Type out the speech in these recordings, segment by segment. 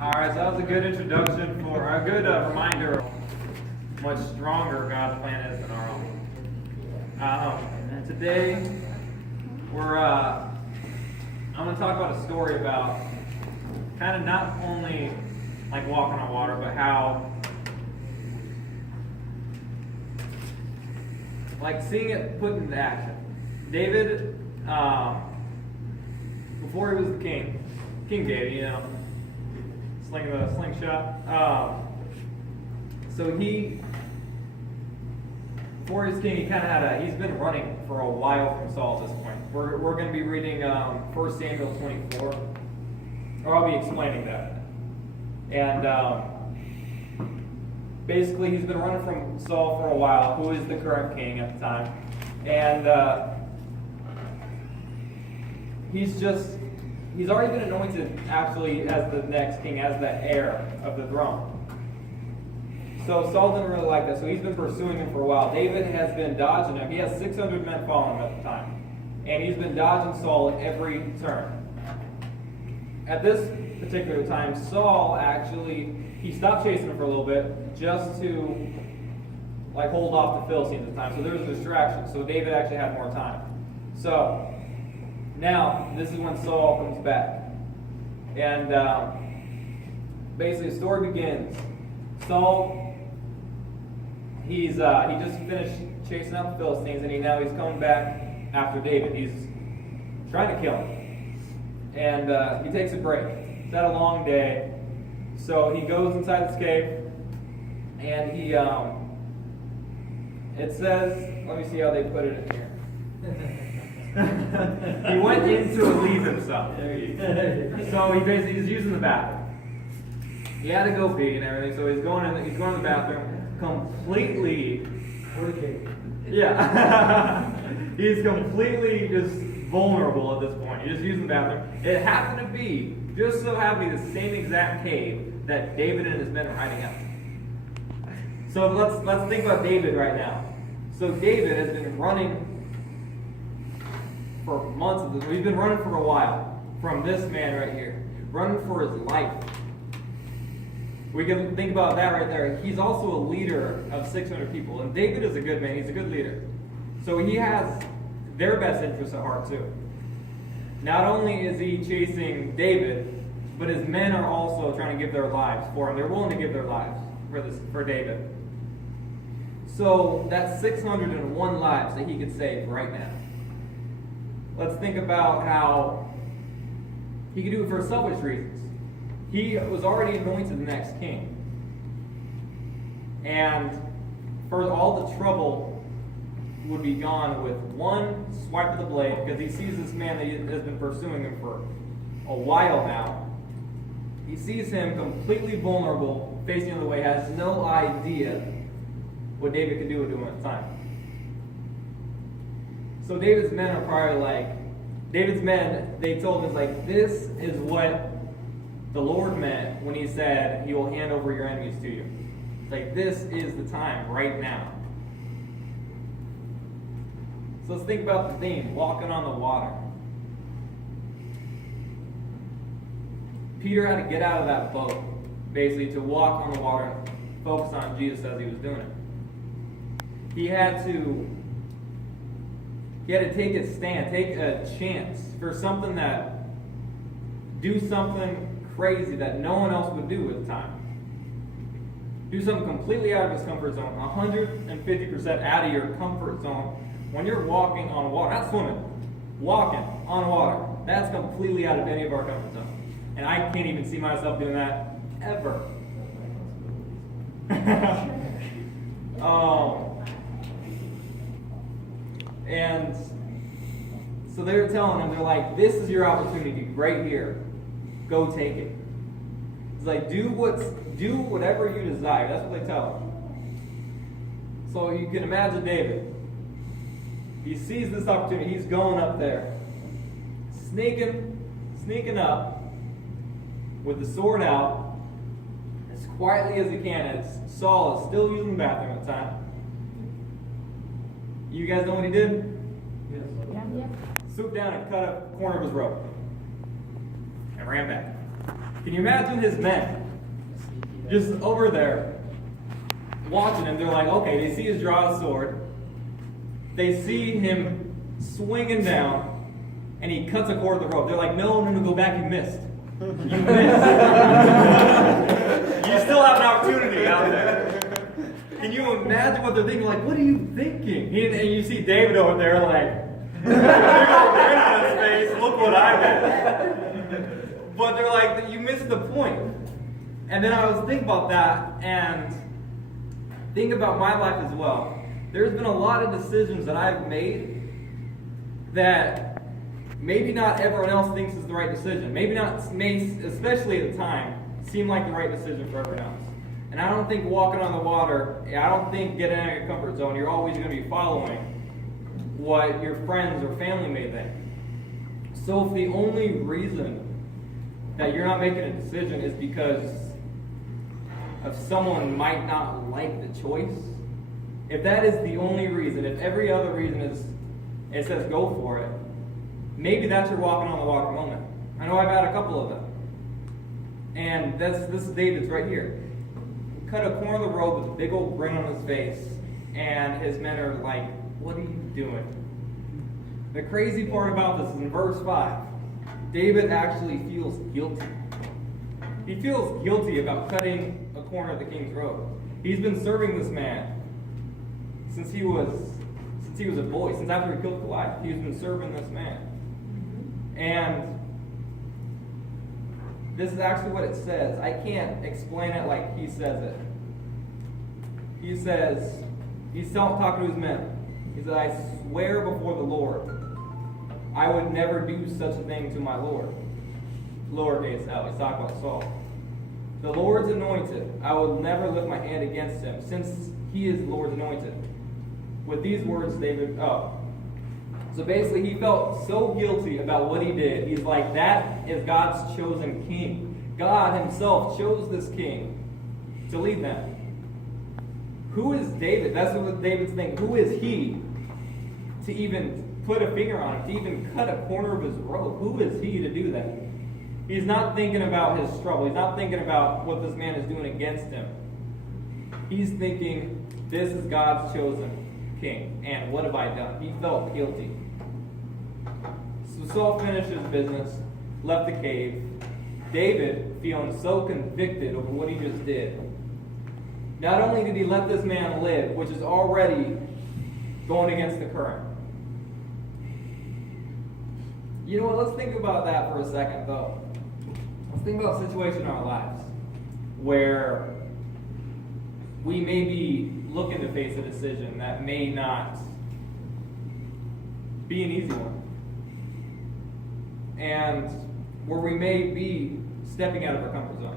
All right, so that was a good introduction for a good reminder of how much stronger God's plan is than our own. And today, I'm going to talk about a story about kind of not only like walking on water, but how like seeing it put into action. David, before he was the king, King David, you know, slinging the slingshot. So before he was king, he kind of he's been running for a while from Saul at this point. We're going to be reading 1 Samuel 24, or I'll be explaining that. And basically, he's been running from Saul for a while, who is the current king at the time. And he's already been anointed actually as the next king, as the heir of the throne. So Saul didn't really like that, so he's been pursuing him for a while. David has been dodging him. He has 600 men following him at the time. And he's been dodging Saul at every turn. At this particular time, Saul he stopped chasing him for a little bit just to like hold off the Philistines at the time. So there was a distraction. So David actually had more time. So now this is when Saul comes back. And basically the story begins. Saul, he just finished chasing out the Philistines, and he's coming back after David. He's trying to kill him. And he takes a break. It's had a long day. So he goes inside this cave, and it says, let me see how they put it in here. He went in to relieve himself. So he's using the bathroom. He had to go pee and everything, so he's going to the bathroom completely. Yeah. He's completely just vulnerable at this point. He's just using the bathroom. It happened to be, just so happened to be the same exact cave that David and his men are hiding out. So let's think about David right now. So David has been running for months. He's been running for a while from this man right here, running for his life. We can think about that right there. He's also a leader of 600 people, and David is a good man. He's a good leader. So he has their best interests at heart too. Not only is he chasing David, but his men are also trying to give their lives for him. They're willing to give their lives for David. So that's 601 lives that he could save right now. Let's think about how he could do it for selfish reasons. He was already anointed the next king. And for all the trouble would be gone with one swipe of the blade, because he sees this man that has been pursuing him for a while now. He sees him completely vulnerable, facing the other way, has no idea what David can do with him at the time. So David's men are probably they told him, this is what the Lord meant when he said he will hand over your enemies to you. It's like, this is the time right now. So let's think about the theme, walking on the water. Peter had to get out of that boat, basically, to walk on the water and focus on Jesus as he was doing it. He had to take a stand, take a chance for do something crazy that no one else would do at the time. Do something completely out of his comfort zone, 150% out of your comfort zone. When you're walking on water, not swimming, walking on water, that's completely out of any of our comfort zone. And I can't even see myself doing that ever. And so they're telling him, they're like, this is your opportunity right here. Go take it. It's like, do whatever you desire. That's what they tell him. So you can imagine David. He sees this opportunity. He's going up there, sneaking up with the sword out as quietly as he can, as Saul is still using the bathroom at the time. You guys know what he did? Yes. Swooped down and cut a corner of his rope and ran back. Can you imagine his men just over there watching him? They're like, okay, they see his draw sword. They see him swinging down, and he cuts a cord of the rope. They're like, no, go back, you missed. You missed. You still have an opportunity out there. Can you imagine what they're thinking? Like, what are you thinking? And you see David over there like, big old grin on his face, look what I did. But they're like, you missed the point. And then I was thinking about that and think about my life as well. There's been a lot of decisions that I've made that maybe not everyone else thinks is the right decision. Maybe not, especially at the time, seem like the right decision for everyone else. And I don't think walking on the water, I don't think getting out of your comfort zone, you're always going to be following what your friends or family may think. So if the only reason that you're not making a decision is because of someone might not like the choice, if that is the only reason, if every other reason is it says go for it, maybe that's your walking on the water moment. I know I've had a couple of them. And this is David's right here. He cut a corner of the rope with a big old grin on his face, and his men are like, what are you doing? The crazy part about this is in verse 5, David actually feels guilty. He feels guilty about cutting a corner of the king's robe. He's been serving this man since he was a boy, since after he killed Goliath. He's been serving this man. And this is actually what it says. I can't explain it like he says it. He says, he's talking to his men. He said, I swear before the Lord, I would never do such a thing to my Lord. Lowercase L. He's talking about Saul. The Lord's anointed. I will never lift my hand against him, since he is the Lord's anointed. With these words, David, so basically he felt so guilty about what he did. He's like, that is God's chosen king. God himself chose this king to lead them. Who is David? That's what David's thinking. Who is he to even put a finger on him, to even cut a corner of his robe? Who is he to do that? He's not thinking about his struggle. He's not thinking about what this man is doing against him. He's thinking, this is God's chosen king, and what have I done? He felt guilty. So Saul finished his business, left the cave. David, feeling so convicted over what he just did, not only did he let this man live, which is already going against the current. You know what? Let's think about that for a second, though. Let's think about a situation in our lives where we may be looking to face a decision that may not be an easy one. And where we may be stepping out of our comfort zone.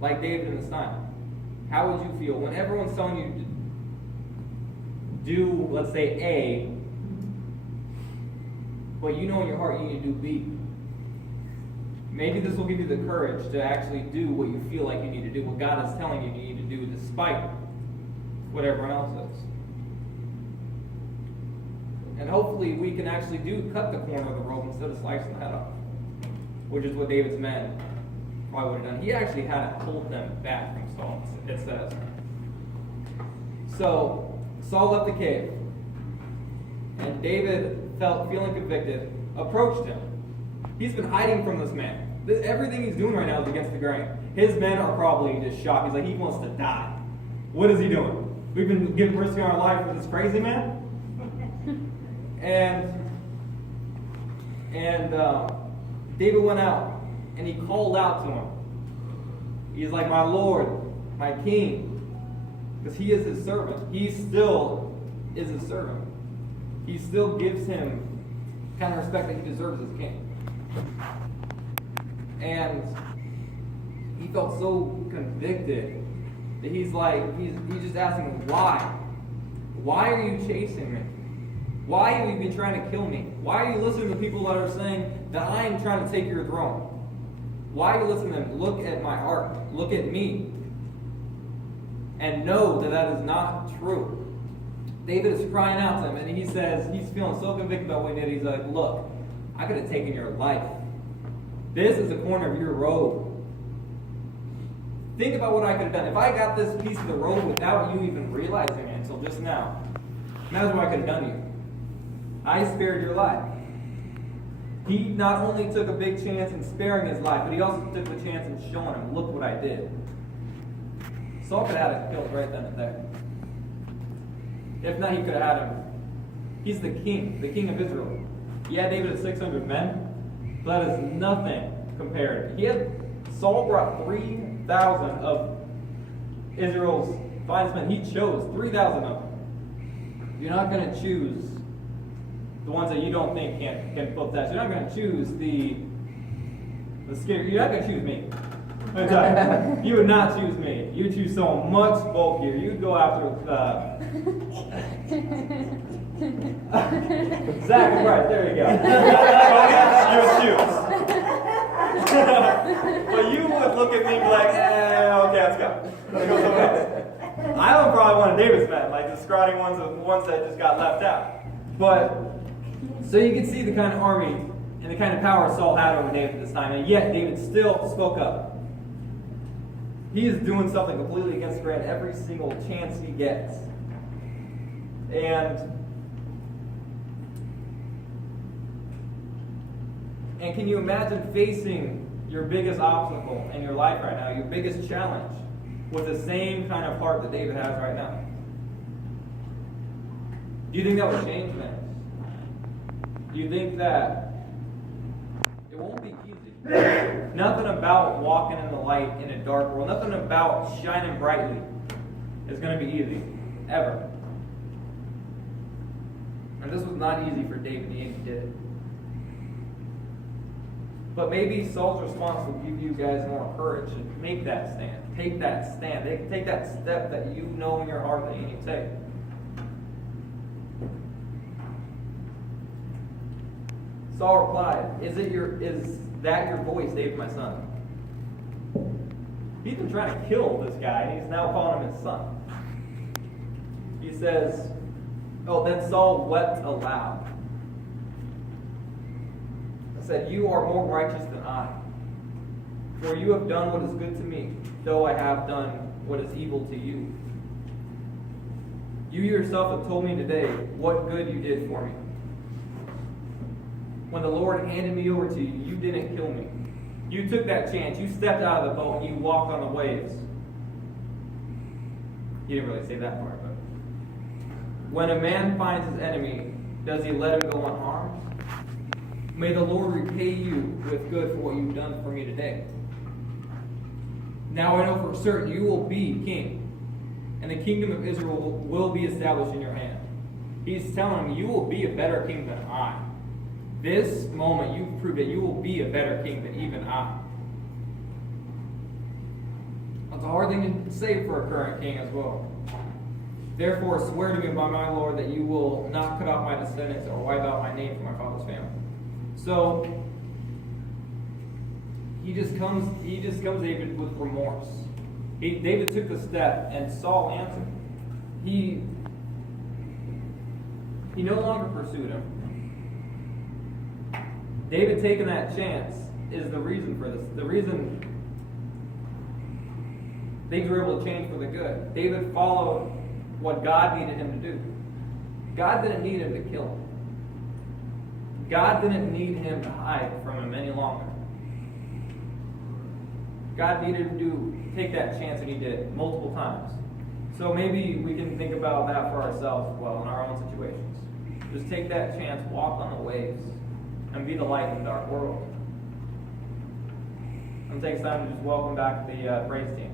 Like David in this time. How would you feel when everyone's telling you to do, let's say, A, but you know in your heart you need to do B? Maybe this will give you the courage to actually do what you feel like you need to do, what God is telling you you need to do, despite what everyone else says. And hopefully we can actually cut the corner of the rope instead of slicing the head off, which is what David's men probably would have done. He actually had to hold them back from Saul, it says. So Saul left the cave, and David, feeling convicted, approached him. He's been hiding from this man. Everything he's doing right now is against the grain. His men are probably just shocked. He's like, he wants to die. What is he doing? We've been giving risking our life for this crazy man? And David went out, and he called out to him. He's like, my Lord, my King, because he is his servant. He still is his servant. He still gives him kind of respect that he deserves as king. And he felt so convicted that he's just asking, why? Why are you chasing me? Why have you been trying to kill me? Why are you listening to people that are saying that I am trying to take your throne? Why are you listening to them? Look at my heart. Look at me. And know that that is not true. David is crying out to him, and he says, he's feeling so convicted about what he did. He's like, look, I could have taken your life. This is the corner of your robe. Think about what I could have done. If I got this piece of the robe without you even realizing it until just now, imagine what I could have done to you. I spared your life. He not only took a big chance in sparing his life, but he also took the chance in showing him, look what I did. Saul could have had him killed right then and there. If not, he could have had him. He's the king of Israel. Yeah, David had 600 men, but that is nothing compared. Saul brought 3,000 of Israel's finest men. He chose 3,000 of them. You're not going to choose the ones that you don't think can flip that. You're not going to choose the scary. You're not going to choose me. You would not choose me. You would choose someone much bulkier. You'd go after Zach and Bryce. There you go. You would choose. Well, you would look at me and be like, okay, let's go. Let's go somewhere else. I would probably want David's men, like the scrawny ones, the ones that just got left out. But so you can see the kind of army and the kind of power Saul had over David at this time, and yet David still spoke up. He is doing something completely against the grain every single chance he gets. And can you imagine facing your biggest obstacle in your life right now, your biggest challenge, with the same kind of heart that David has right now? Do you think that would change things? Do you think that it won't be easy? Nothing about walking in the light in a dark world, nothing about shining brightly is going to be easy, ever. And this was not easy for David, and he did it. But maybe Saul's response will give you guys more courage to make that stand. Take that stand. Take that step that you know in your heart that you need to take. Saul replied, is that your voice, David, my son? He's been trying to kill this guy, and he's now calling him his son. He says, then Saul wept aloud. I said, you are more righteous than I, for you have done what is good to me, though I have done what is evil to you. You yourself have told me today what good you did for me. When the Lord handed me over to you, you didn't kill me. You took that chance. You stepped out of the boat and you walked on the waves. He didn't really say that part, but when a man finds his enemy, does he let him go unharmed? May the Lord repay you with good for what you've done for me today. Now I know for certain you will be king, and the kingdom of Israel will be established in your hand. He's telling him, you will be a better king than I. This moment, you've proved that you will be a better king than even I. That's a hard thing to say for a current king as well. Therefore, swear to me by my Lord that you will not cut off my descendants or wipe out my name from my father's family. So he just comes David with remorse. David took the step, and Saul answered. He no longer pursued him. David taking that chance is the reason for this. The reason things were able to change for the good. David followed what God needed him to do. God didn't need him to kill him. God didn't need him to hide from him any longer. God needed him to take that chance, and he did it multiple times. So maybe we can think about that for ourselves as well in our own situations. Just take that chance, walk on the waves, and be the light in the dark world. I'm taking time to just welcome back the praise team.